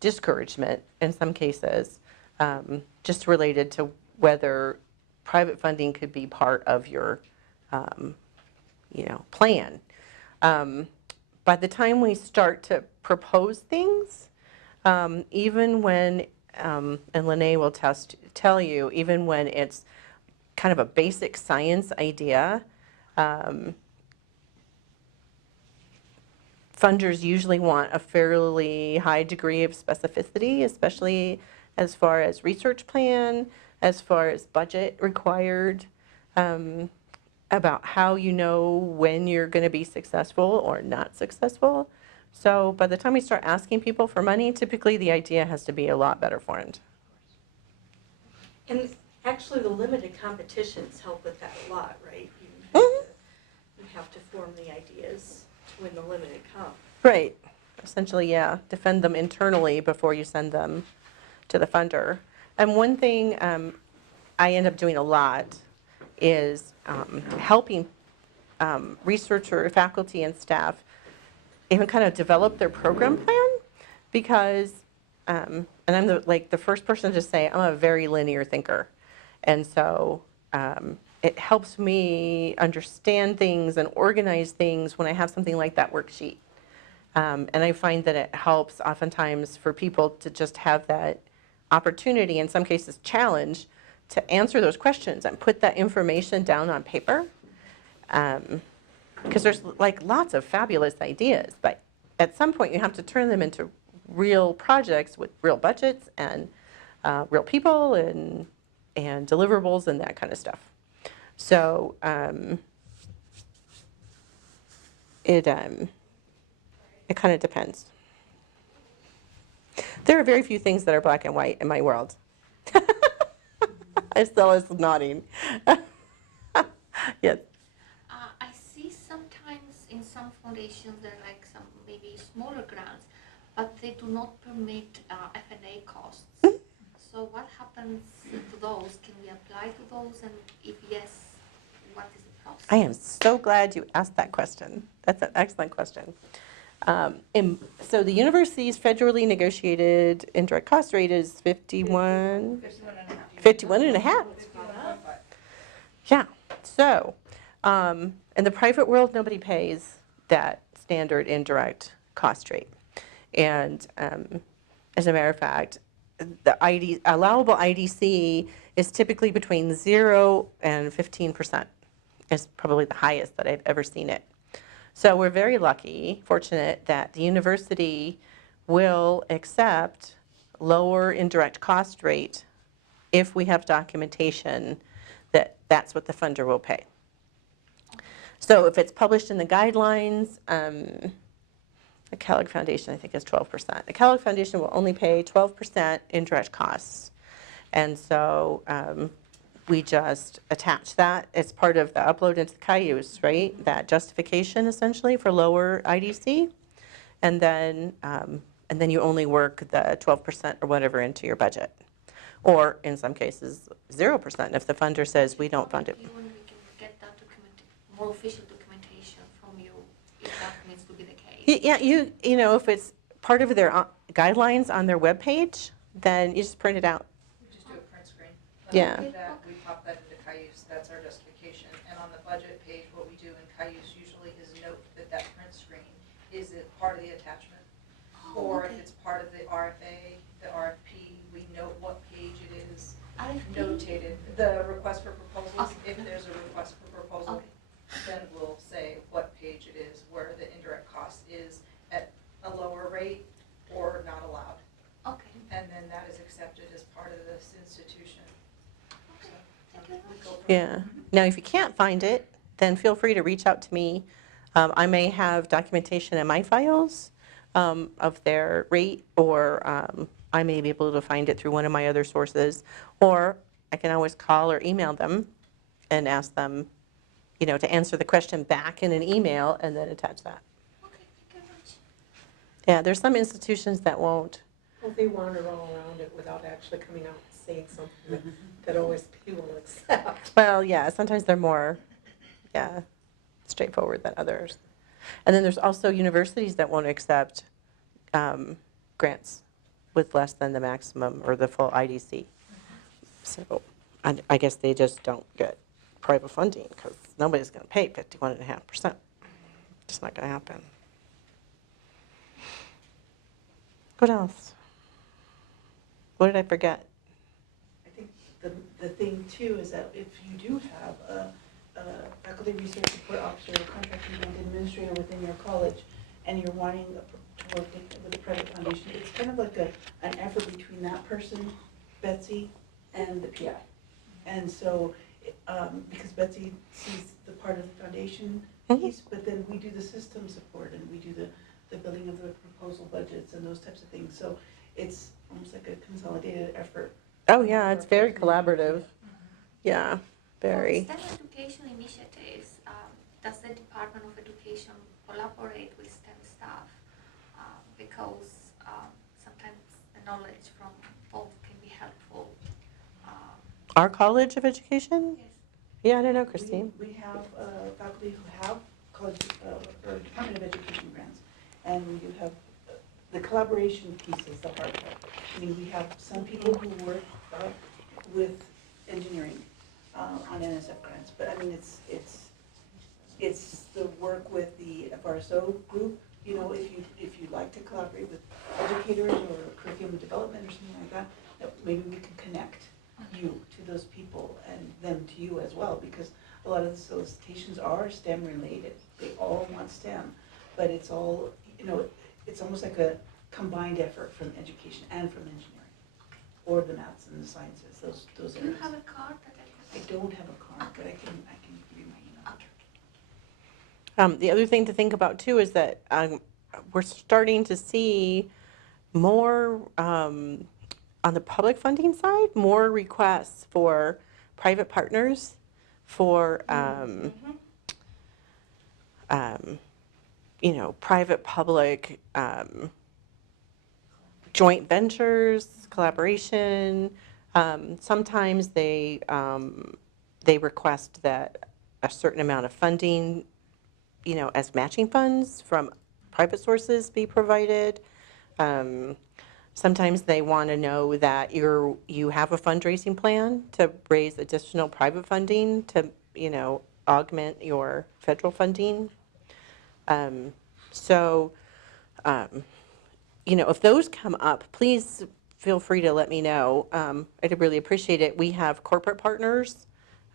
discouragement in some cases, just related to whether private funding could be part of your, plan. By the time we start to propose things, even when, and Lene will tell you, even when it's kind of a basic science idea, funders usually want a fairly high degree of specificity, especially as far as research plan, as far as budget required, about how when you're going to be successful or not successful. So by the time we start asking people for money, typically the idea has to be a lot better formed. And Actually, the limited competitions help with that a lot, right? You have to form the ideas to win the limited comp. Right. Essentially, yeah. Defend them internally before you send them to the funder. And one thing I end up doing a lot is helping researcher, faculty, and staff even kind of develop their program plan, because, and I'm the first person to say I'm a very linear thinker, and so it helps me understand things and organize things when I have something like that worksheet. And I find that it helps oftentimes for people to just have that opportunity, in some cases challenge, to answer those questions and put that information down on paper. Because there's like lots of fabulous ideas, but at some point you have to turn them into real projects with real budgets and real people and deliverables and that kind of stuff. So it kind of depends. There are very few things that are black and white in my world. Estella's nodding. Yes. I see sometimes in some foundations there are like some maybe smaller grants, but they do not permit F&A costs. So what happens to those? Can we apply to those? And if yes, what is the process? I am so glad you asked that question. That's an excellent question. So the university's federally negotiated indirect cost rate is 51 and a half. Yeah. So, in the private world, nobody pays that standard indirect cost rate. And as a matter of fact, the allowable IDC is typically between 0 and 15%. Is probably the highest that I've ever seen it. So we're very lucky, fortunate, that the university will accept lower indirect cost rate if we have documentation that that's what the funder will pay. So if it's published in the guidelines, the Kellogg Foundation, I think, is 12%. The Kellogg Foundation will only pay 12% indirect costs. And so we just attach that as part of the upload into the Cayuse, right? That justification, essentially, for lower IDC. And then you only work the 12% or whatever into your budget. Or in some cases, 0% if the funder says we don't fund it. You and we can get that more official documentation from you if that needs to be the case. Yeah, you know, if it's part of their guidelines on their webpage, then you just print it out. We just do a print screen. Yeah. We pop that into Cayuse, that's our justification. And on the budget page, what we do in Cayuse usually is note that that print screen is it part of the attachment. Or if it's part of the RFA, the RFP, we note what page it is notated. The request for proposals, if there's a request for proposal, then we'll say what page it is, where the indirect cost is at a lower rate or not allowed. Okay. And then that is accepted as part of this institution. Okay. Thank you very much. Yeah. Now, if you can't find it, then feel free to reach out to me. I may have documentation in my files of their rate, or I may be able to find it through one of my other sources, or I can always call or email them and ask them, you know, to answer the question back in an email and then attach that. Okay, thank you very much. Yeah, there's some institutions that won't. Well, they wander all around it without actually coming out and saying something that OSP will accept. Well, yeah, sometimes they're more, yeah, straightforward than others. And then there's also universities that won't accept grants with less than the maximum or the full IDC. So I guess they just don't get private funding because nobody's going to pay 51.5%. It's not going to happen. What else? What did I forget? I think the thing too is that if you do have a faculty research support officer or contracting grant administrator within your college and you're wanting to work with a private foundation, it's kind of like an effort between that person, Betsy, and the PI. And so, because Betsy sees the part of the foundation piece, but then we do the system support and we do the building of the proposal budgets and those types of things. So it's almost like a consolidated effort. Oh, yeah, it's very collaborative. Yeah, very. For STEM education initiatives, does the Department of Education collaborate with STEM staff? Because sometimes the knowledge from both can be helpful. Our College of Education? Yes. Yeah, I don't know, Christine. We have faculty who have college or Department of Education grants, and we do have, the collaboration piece is the hard part. I mean, we have some people who work with engineering on NSF grants, but I mean, it's the work with the FRSO group. You know, if you'd like to collaborate with educators or curriculum development or something like that, that maybe we can connect you to those people and them to you as well, because a lot of the solicitations are STEM related. They all want STEM, but it's all, you know, it's almost like a combined effort from education and from engineering, or the maths and the sciences, those Do you areas. have a card that I don't have a card, but I can give you my email. The other thing to think about too is that we're starting to see more, on the public funding side, more requests for private partners for, you know, private-public joint ventures, collaboration. Sometimes they request that a certain amount of funding, you know, as matching funds from private sources be provided. Sometimes they want to know that you have a fundraising plan to raise additional private funding to, you know, augment your federal funding. You know, if those come up, please feel free to let me know. I'd really appreciate it. We have corporate partners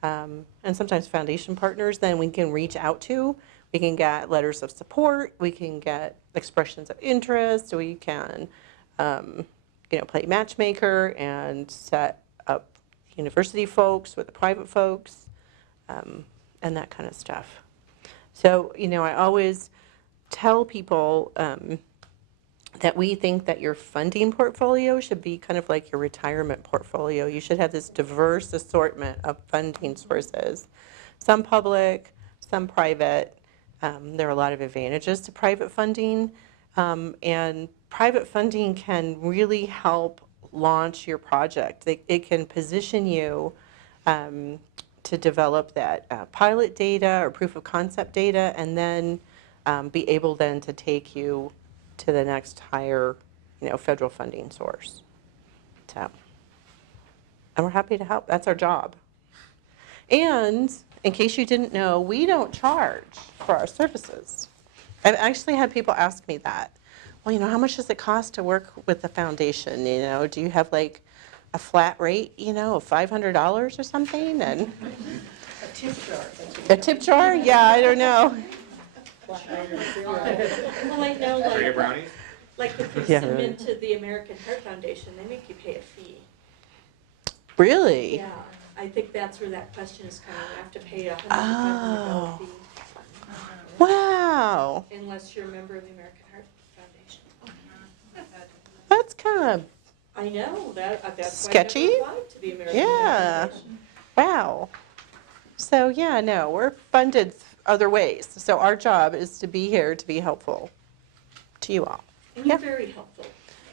and sometimes foundation partners then we can reach out to. We can get letters of support. We can get expressions of interest. We can, you know, play matchmaker and set up university folks with the private folks and that kind of stuff. So, you know, I always tell people that we think that your funding portfolio should be kind of like your retirement portfolio. You should have this diverse assortment of funding sources, some public, some private. There are a lot of advantages to private funding, and private funding can really help launch your project. It can position you to develop that pilot data or proof of concept data, and then be able then to take you to the next higher, you know, federal funding source. So, and we're happy to help. That's our job. And in case you didn't know, we don't charge for our services. I've actually had people ask me that. Well, you know, how much does it cost to work with the foundation? You know, do you have like a flat rate, you know, of $500 or something? And A tip jar. a tip jar? Yeah, I don't know. Well, I know, like if you Yeah. submit to the American Heart Foundation, they make you pay a fee. Really? Yeah, I think that's where that question is coming. You have to pay a Oh. $100 fee Wow. unless you're a member of the American Heart Foundation. That's kind of, I know, that's Sketchy? why I never applied to the American Yeah. Heart Foundation. wow. So yeah, no, we're funded other ways. So our job is to be here to be helpful to you all. And you're Yeah. very helpful.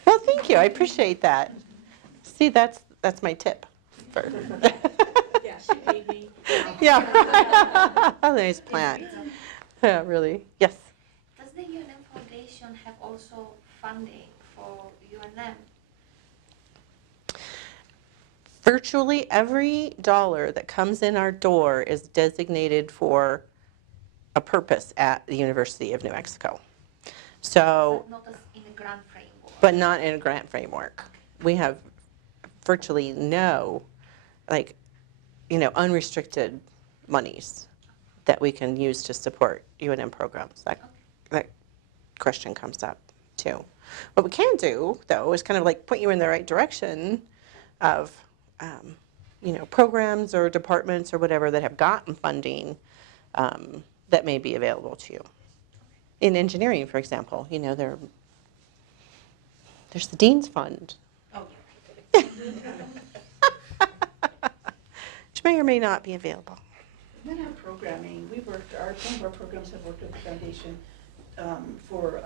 Well, thank you. I appreciate that. See, that's my tip. For Yeah, she paid me. yeah. Nice plant. Yeah, really. Yes. Does the UNM Foundation have also funding for UNM? Virtually every dollar that comes in our door is designated for a purpose at the University of New Mexico. So, But not as in a grant framework? but not in a grant framework. We have virtually no, like, you know, unrestricted monies that we can use to support UNM programs. That question comes up too. What we can do, though, is kind of like put you in the right direction of, you know, programs or departments or whatever that have gotten funding that may be available to you. In engineering, for example, you know, there's the Dean's Fund. Oh, Which which may or may not be available. We might have programming. Some of our programs have worked with the foundation for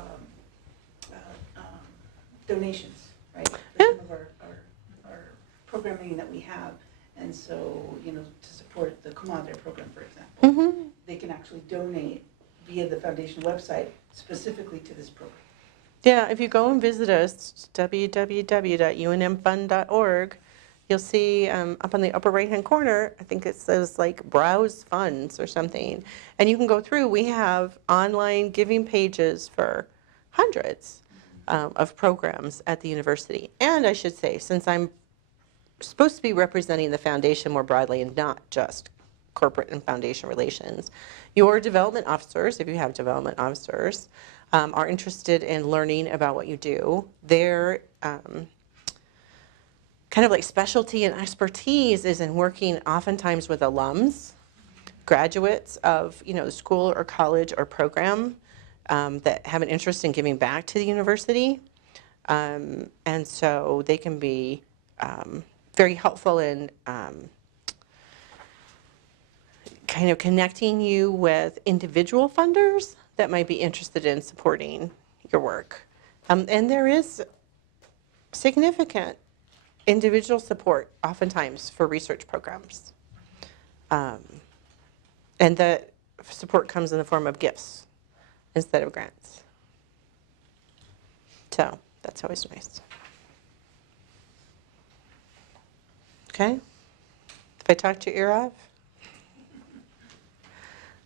donations, right? For Yeah. some of our programming that we have. And so, to support the Commander program, for example, Mm-hmm. they can actually donate via the foundation website specifically to this program. Yeah, if you go and visit us, www.unmfund.org, you'll see up on the upper right-hand corner, I think it says like browse funds or something. And you can go through, we have online giving pages for hundreds of programs at the university. And I should say, since I'm supposed to be representing the foundation more broadly and not just corporate and foundation relations, your development officers, if you have development officers, are interested in learning about what you do. Their kind of like specialty and expertise is in working oftentimes with alums, graduates of the school or college or program that have an interest in giving back to the university. And so they can be very helpful in kind of connecting you with individual funders that might be interested in supporting your work. And there is significant individual support oftentimes for research programs. And the support comes in the form of gifts instead of grants. So that's always nice. Okay? If I talked your ear off?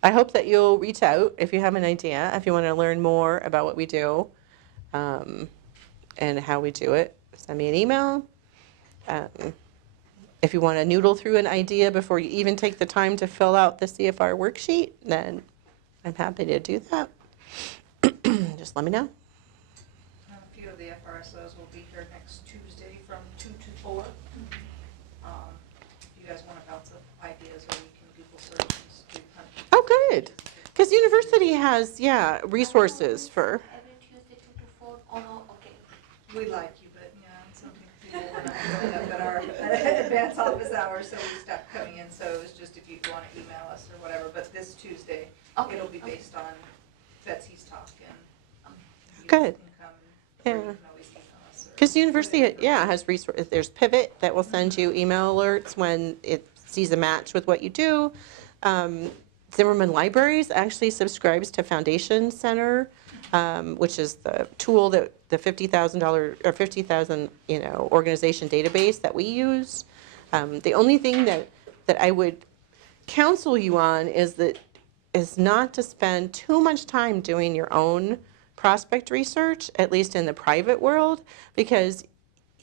I hope that you'll reach out if you have an idea, if you want to learn more about what we do and how we do it. Send me an email. If you want to noodle through an idea before you even take the time to fill out the CFR worksheet, then I'm happy to do that. Just let me know. A few of the FRSOs will be here next Tuesday from 2 to 4. If you guys want to bounce up ideas, or you can Google search and do kind of. Oh, good. Because university has, resources for. Every Tuesday 2 to 4. Oh no, okay. We like you, but some people were not showing up at our advance office hours, so we stopped coming in. So it was just if you want to email us or whatever. But this Tuesday, it'll be based on Betsy's talk, and you Good. can come. Yeah. Or you can always email us. Because the university, has resources. There's Pivot that will send you email alerts when it sees a match with what you do. Zimmerman Libraries actually subscribes to Foundation Center, which is the tool that the $50,000 or 50,000 organization database that we use. The only thing that I would counsel you on is not to spend too much time doing your own prospect research, at least in the private world, because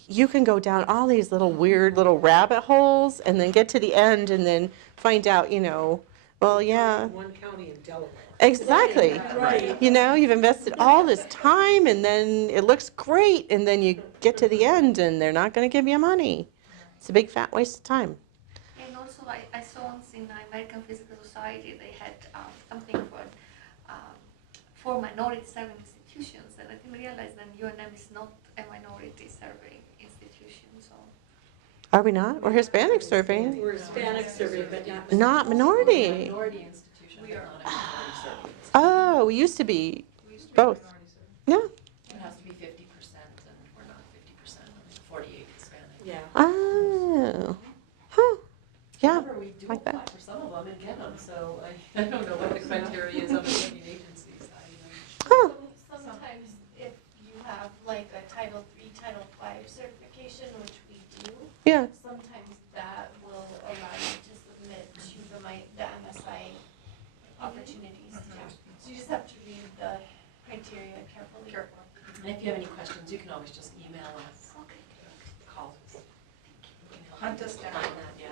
you can go down all these weird little rabbit holes and then get to the end and then find out, well, yeah. One county in Delaware. Exactly. Right. You've invested all this time and then it looks great and then you get to the end and they're not going to give you money. It's a big fat waste of time. And also, I saw once in the American Physical Society, they had something for minority-serving institutions, and I didn't realize that UNM is not a minority-serving institution, so. Are we not? We're Hispanic serving. We're Hispanic serving, but Not minority. minority institution, but not a minority serving. Oh, we used to be both. Yeah. It has to be 50%, and we're not 50%, we're 48 Hispanic. Yeah. Oh. Huh. Yeah. However, we do like apply that. for some of them and get them, so I don't know what the criteria is on the funding agency side. Huh. Sometimes if you have like a Title III, Title V certification, which we do, Yeah. sometimes that will allow you to submit to the MSI opportunities. So you just have to read the criteria carefully. And if you have any questions, you can always just email us. Okay. Call us. Hunt us down. Find that, yeah.